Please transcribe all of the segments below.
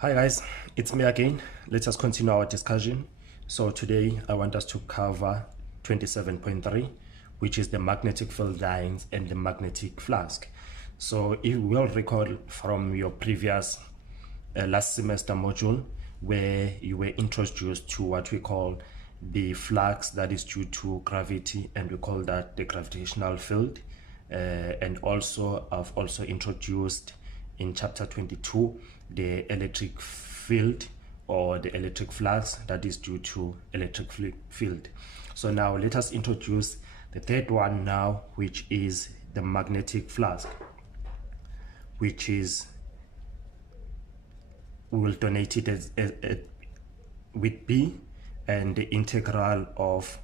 Hi guys, it's me again. Let us continue our discussion. So today I want us to cover 27.3, which is the magnetic field lines and the magnetic flask. So if you will recall from your previous last semester module, where you were introduced to what we call the flux that is due to gravity, and we call that the gravitational field. And also I've also introduced in chapter 22 the electric field or the electric flux that is due to electric field. So now let us introduce the third one now, which is the magnetic flux, which is, we will donate it as with B, and the integral of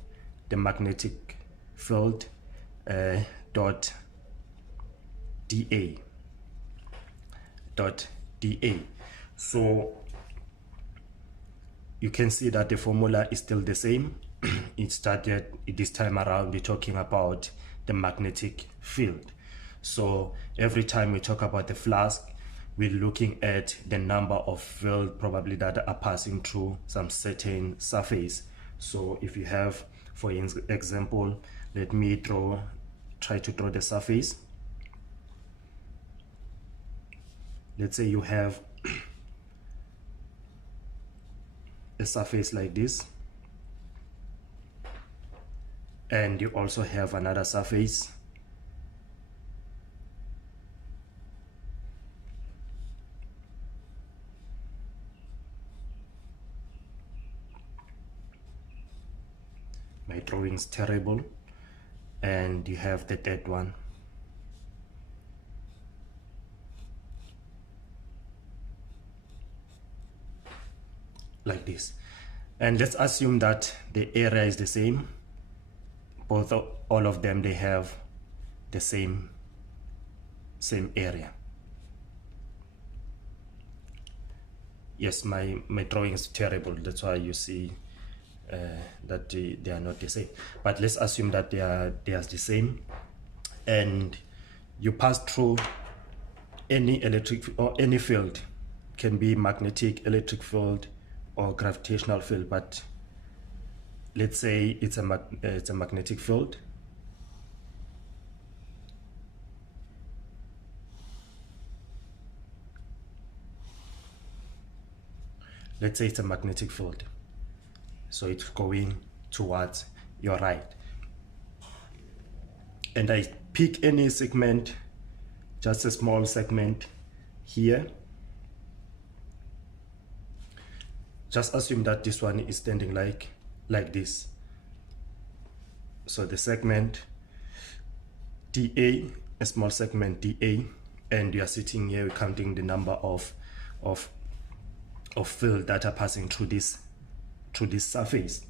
the magnetic field dot dA. So you can see that the formula is still the same. It started this time around, we're talking about the magnetic field. So every time we talk about the flask, we're looking at the number of field probably that are passing through some certain surface. So if you have, for example, let me try to draw the surface. Let's say you have a surface like this, and you also have another surface, my drawing is terrible, and you have the third one. Like this. And let's assume that the area is the same. All of them, they have the same area. Yes, my drawing is terrible, that's why you see that they are not the same. But let's assume that they are the same, and you pass through any electric or any field, can be magnetic, electric field, or gravitational field, but let's say it's a magnetic field. Let's say it's a magnetic field, so it's going towards your right, and I pick any segment, just a small segment here. Just assume that this one is standing like this. So the segment dA, a small segment dA, and you are sitting here counting the number of field that are passing through this surface.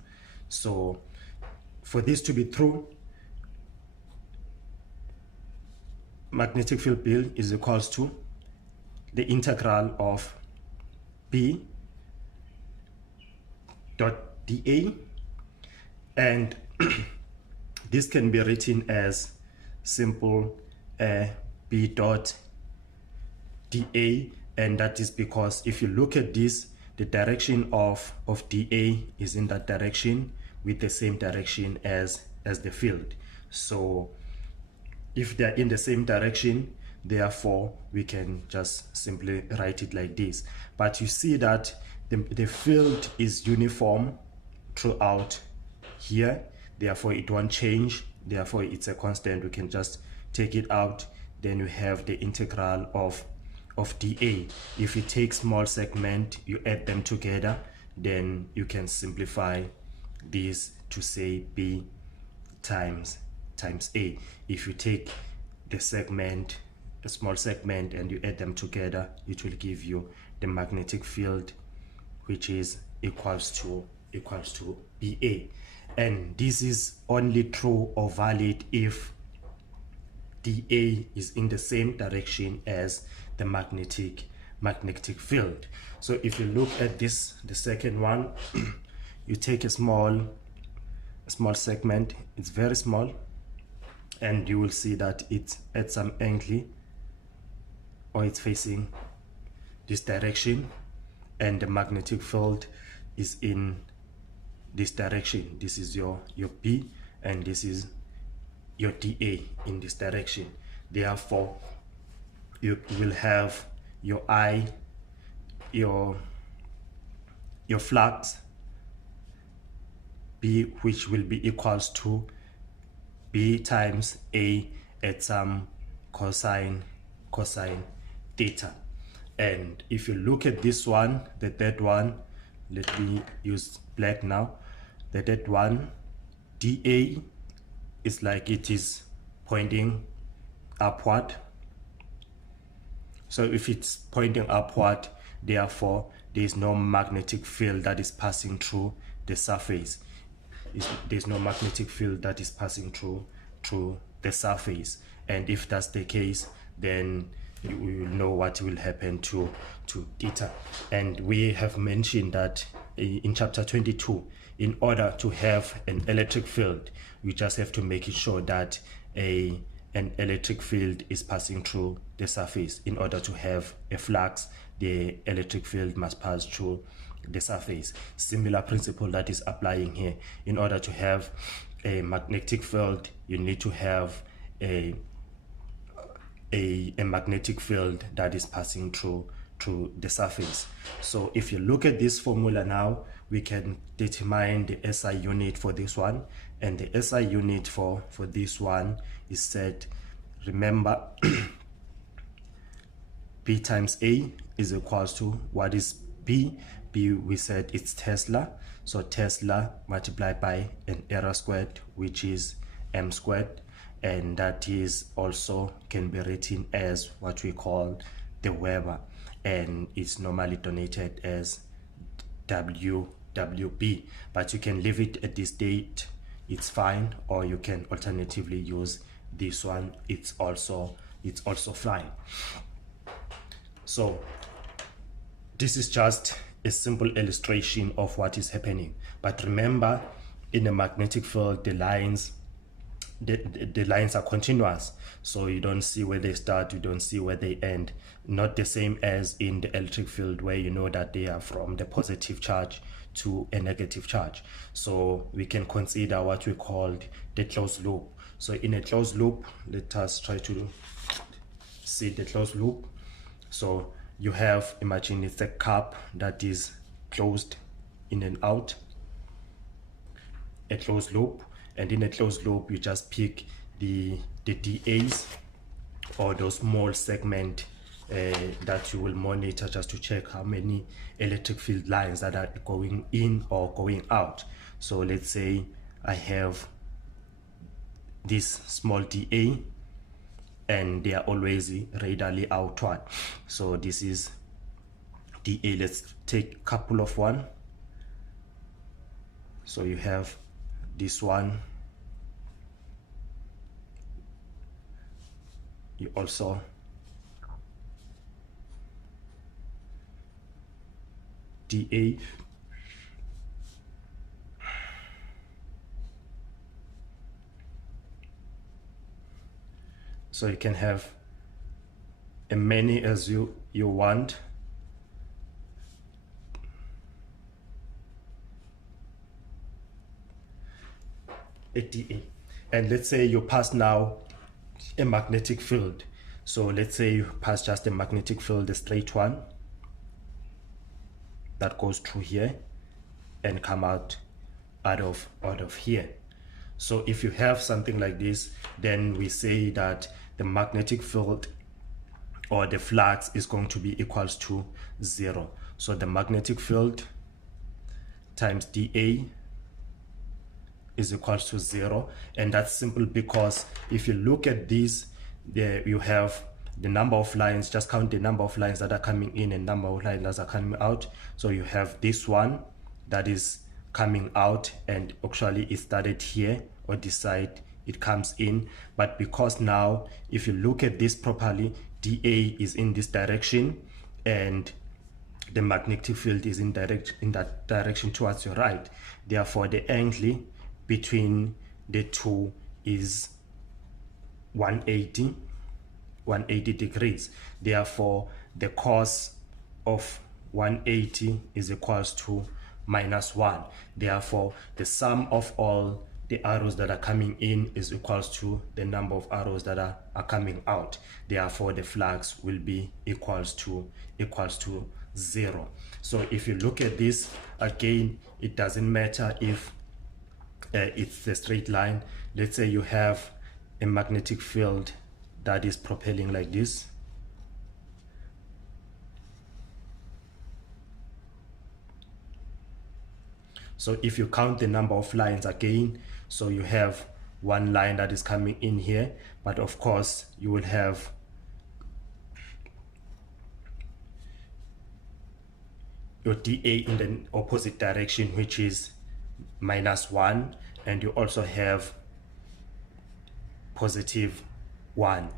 So for this to be true, magnetic field B is equals to the integral of B dot dA, and this can be written as simple B dot dA, and that is because if you look at this, the direction of dA is in that direction with the same direction as the field. So if they're in the same direction, therefore we can just simply write it like this. But you see that the field is uniform throughout here, therefore it won't change, therefore it's a constant. We can just take it out, then you have the integral of dA. If you take small segment, you add them together, then you can simplify this to say B times A. If you take the segment, a small segment, and you add them together, it will give you the magnetic field, which is equals to BA. And this is only true or valid if dA is in the same direction as the magnetic field. So if you look at this, the second one, you take a small segment, it's very small, and you will see that it's at some angle, or it's facing this direction, and the magnetic field is in this direction. This is your B, and this is your dA in this direction. Therefore, you will have your I, your flux B, which will be equals to B times A at some cosine theta. And if you look at this one, the third one, let me use black now. The third one, dA, is like it is pointing upward. So if it's pointing upward, therefore there is no magnetic field that is passing through the surface. There's no magnetic field that is passing through the surface. And if that's the case, then you will know what will happen to theta. And we have mentioned that in chapter 22, in order to have an electric field, we just have to make it sure that an electric field is passing through the surface. In order to have a flux, the electric field must pass through the surface. Similar principle that is applying here. In order to have a magnetic field, you need to have a magnetic field that is passing through the surface. So if you look at this formula now, we can determine the SI unit for this one, and the SI unit for this one is said, remember, B times A is equals to, what is B? B, we said it's Tesla, so Tesla multiplied by an area squared, which is m squared, and that is also can be written as what we call the Weber, and it's normally denoted as WB, but you can leave it at this date, it's fine, or you can alternatively use this one, it's also fine. So this is just a simple illustration of what is happening, but remember, in a magnetic field, the lines are continuous, so you don't see where they start, you don't see where they end. Not the same as in the electric field, where you know that they are from the positive charge to a negative charge. So we can consider what we call the closed loop. So in a closed loop, let us try to see the closed loop. So you have, imagine it's a cup that is closed in and out, a closed loop. And in a closed loop, you just pick the DAs, or those small segment that you will monitor, just to check how many electric field lines that are going in or going out. So let's say I have this small dA, and they are always radially outward. So this is dA. Let's take a couple of one. So you have this one, you also dA, so you can have as many as you want. A dA. And let's say you pass now a magnetic field. So let's say you pass just a magnetic field, a straight one that goes through here and come out of here. So if you have something like this, then we say that the magnetic field or the flux is going to be equals to 0. So the magnetic field times dA is equals to 0, and that's simple because if you look at this, there you have the number of lines, just count the number of lines that are coming in and number of lines that are coming out. So you have this one that is coming out, and actually it started here, or this side it comes in, but because now if you look at this properly, dA is in this direction and the magnetic field is in that direction towards your right, therefore the angle between the two is 180 degrees. Therefore the cos of 180 is equals to -1. Therefore, the sum of all the arrows that are coming in is equals to the number of arrows that are coming out. Therefore, the flux will be equals to 0. So if you look at this again, it doesn't matter if it's the straight line. Let's say you have a magnetic field that is propelling like this. So if you count the number of lines again, so you have one line that is coming in here, but of course you will have your dA in the opposite direction, which is -1, and you also have +1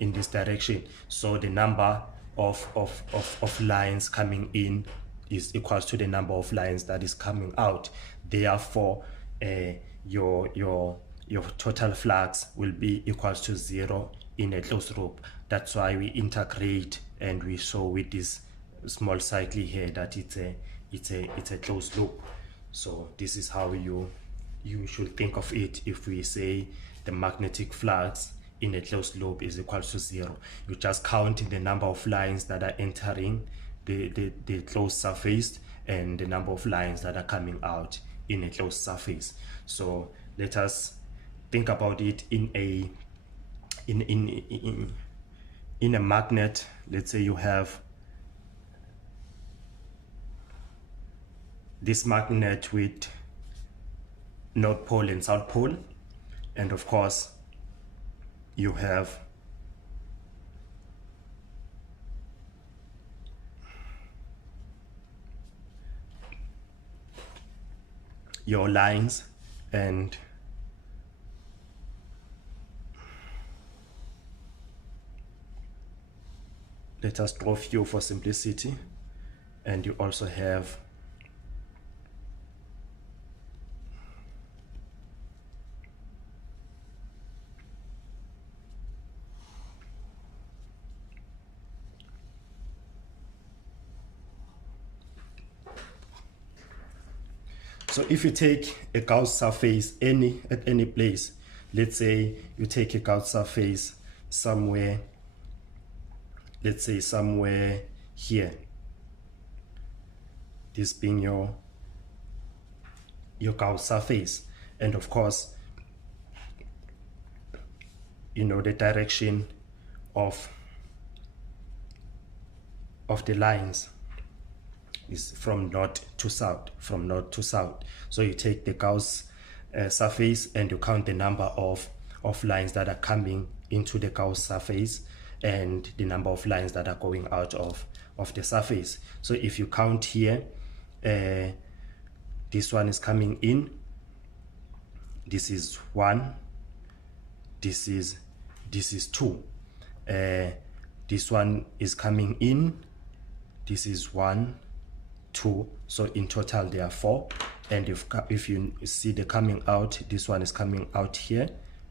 in this direction. So the number of lines coming in is equals to the number of lines that is coming out. Therefore, your total flux will be equals to 0 in a closed loop. That's why we integrate and we show with this small cycle here that it's a closed loop. So this is how you should think of it. If we say the magnetic flux in a closed loop is equals to 0, you just count the number of lines that are entering the closed surface and the number of lines that are coming out in a closed surface. So let us think about it in a magnet. Let's say you have this magnet with North Pole and South Pole, and of course you have your lines, and let us draw few for simplicity, and you also have so if you take a Gauss surface at any place, let's say you take a Gauss surface somewhere, let's say somewhere here, this being your Gauss surface, and of course you know the direction of the lines is from north to south, So you take the Gauss surface and you count the number of lines that are coming into the Gauss surface and the number of lines that are going out of the surface. So if you count here, this one is coming in, this is 1, this is 2, this one is coming in, this is 1, 2, so in total there are 4. And if you see the coming out, this one is coming out here,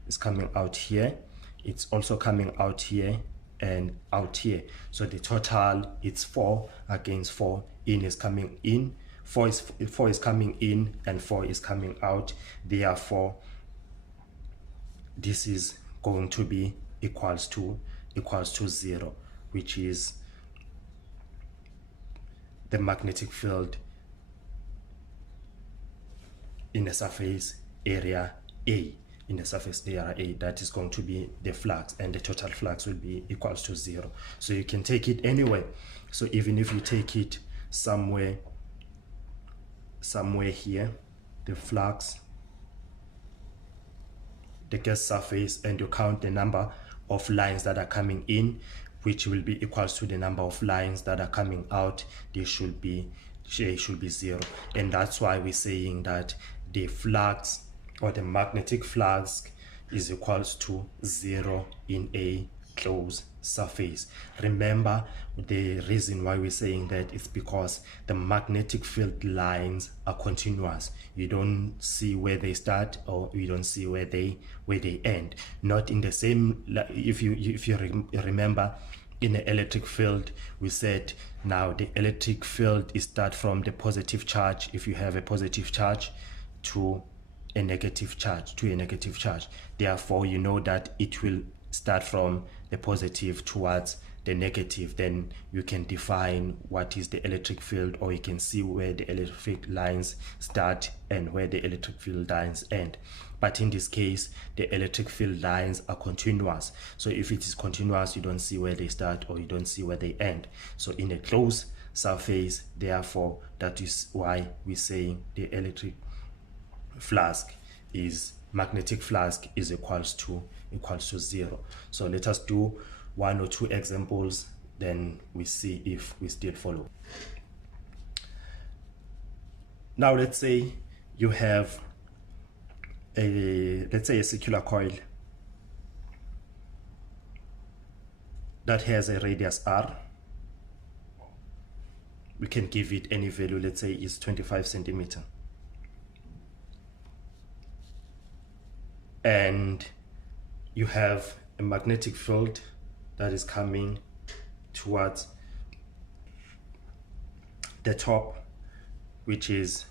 it's coming out here, it's also coming out here and out here. So the total it's 4 against 4. In is coming in, 4 is coming in, and 4 is coming out. Therefore this is going to be equals to 0, which is the magnetic field in the surface area A. In the surface area A, that is going to be the flux, and the total flux will be equals to 0. So you can take it anywhere. So even if you take it somewhere here, the flux, the gas surface, and you count the number of lines that are coming in, which will be equals to the number of lines that are coming out, they should be 0. And that's why we're saying that the flux or the magnetic flux is equals to 0 in a closed surface. Remember, the reason why we're saying that is because the magnetic field lines are continuous. You don't see where they start, or you don't see where they end. Not in the same, if you remember, in an electric field, we said now the electric field is start from the positive charge, if you have a positive charge, to a negative charge. Therefore, you know that it will start from the positive towards the negative. Then you can define what is the electric field, or you can see where the electric lines start and where the electric field lines end. But in this case, the electric field lines are continuous. So if it is continuous, you don't see where they start or you don't see where they end. So in a closed surface, therefore, that is why we say the electric flask is magnetic flask is equals to 0. So let us do 1 or 2 examples, then we see if we still follow. Now let's say you have a circular coil that has a radius r. We can give it any value, let's say it's 25 centimeter. And you have a magnetic field that is coming towards the top, which is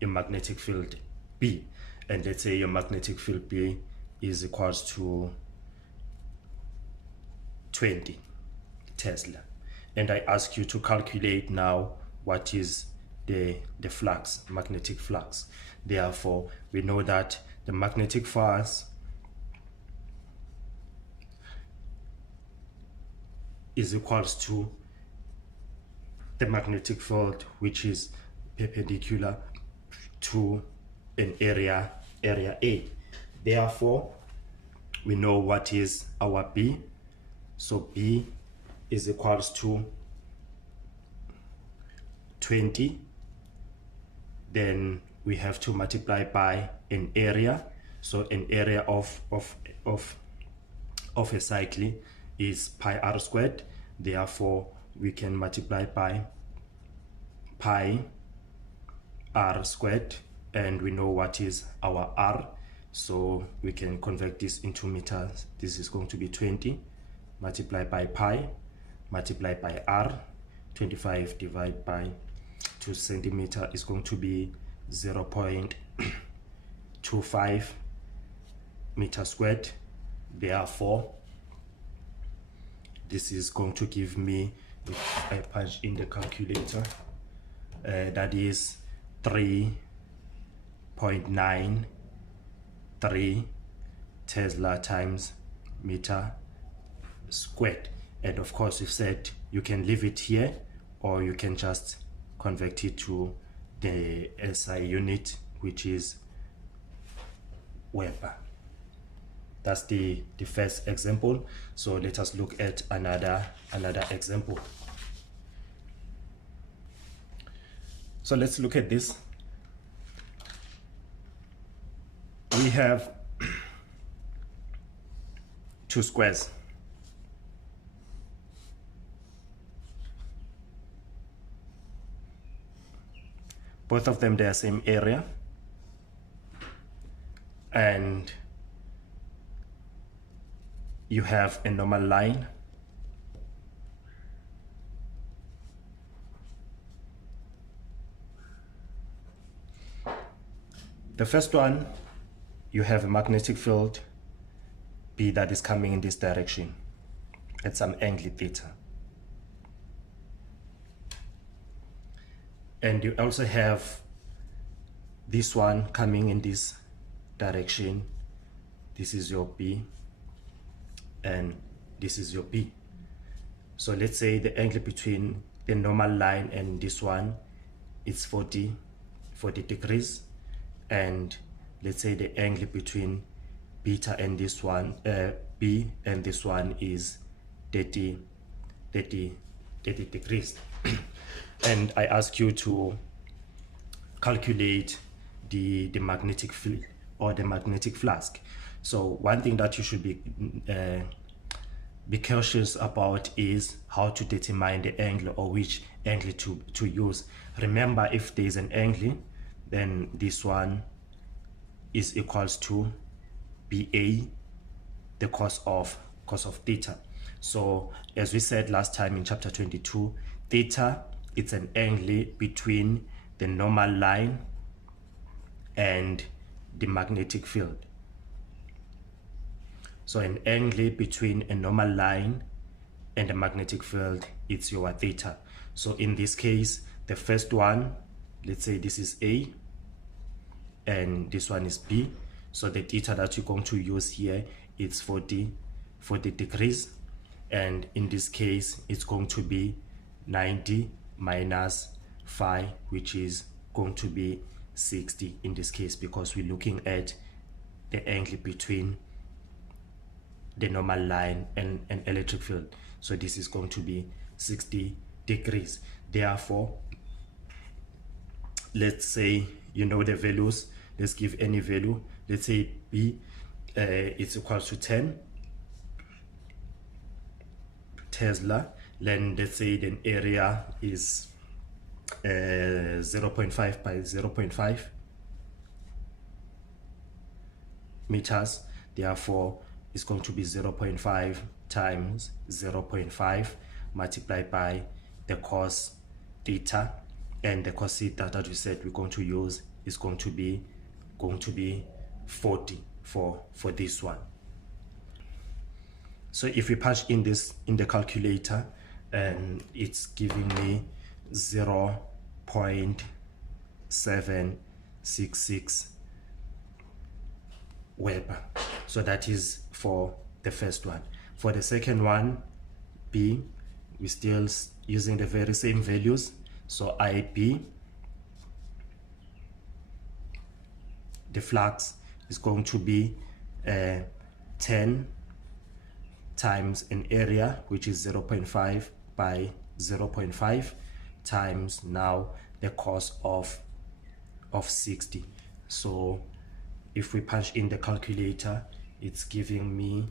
a magnetic field B. And let's say your magnetic field B is equals to 20 Tesla. And I ask you to calculate now what is the flux, magnetic flux. Therefore, we know that the magnetic force is equals to the magnetic field, which is perpendicular to an area A. Therefore, we know what is our B. So B is equals to 20. Then we have to multiply by an area. So an area of a cycle is pi r squared. Therefore, we can multiply by pi r squared, and we know what is our r. So we can convert this into meters. This is going to be 20 multiplied by pi multiplied by r. 25 divided by 2 centimeter is going to be 0.25 meter squared. Therefore, this is going to give me, if I punch in the calculator, that is 3.93 Tesla times meter squared. And of course, we've said you can leave it here, or you can just convert it to the SI unit, which is Weber. That's the first example. So let us look at another example. So let's look at this. We have 2 squares. Both of them, they are same area, and you have a normal line. The first one, you have a magnetic field B that is coming in this direction at some angle theta. And you also have this one coming in this direction. This is your B and this is your B. So let's say the angle between the normal line and this one is 40 degrees, and let's say the angle between beta and this one, B and this one is 30 degrees. And I ask you to calculate the magnetic field or the magnetic flux. So one thing that you should be cautious about is how to determine the angle, or which angle to use. Remember, if there is an angle, then this one is equals to BA, the cos of theta. So as we said last time in chapter 22, theta, it's an angle between the normal line and the magnetic field. So an angle between a normal line and the magnetic field, it's your theta. So in this case, the first one, let's say this is A and this one is B. So the theta that you're going to use here is 40 degrees, and in this case it's going to be 90 minus phi, which is going to be 60 in this case, because we're looking at the angle between the normal line and an electric field. So this is going to be 60 degrees. Therefore, let's say you know the values. Let's give any value. Let's say B is equal to 10 Tesla. Then let's say the area is 0.5 by 0.5 meters. Therefore, it's going to be 0.5 times 0.5 multiplied by the cos theta, and the cos theta that we said we're going to use is going to be 40 for this one. So if we punch in this in the calculator, and it's giving me 0.766 Weber. So that is for the first one. For the second one, B, we're still using the very same values. So IB, the flux is going to be 10 times an area, which is 0.5 by 0.5 times now the cos of 60. So if we punch in the calculator, it's giving me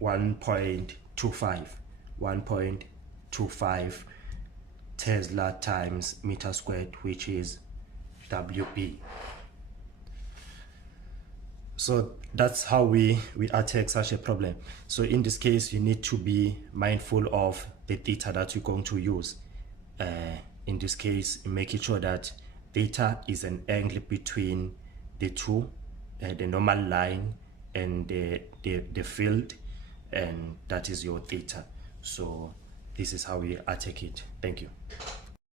1.25 Tesla times meter squared, which is WB. So that's how we attack such a problem. So in this case, you need to be mindful of the theta that you're going to use. In this case, making sure that theta is an angle between the two, the normal line and the field, and that is your theta. So this is how we attack it. Thank you.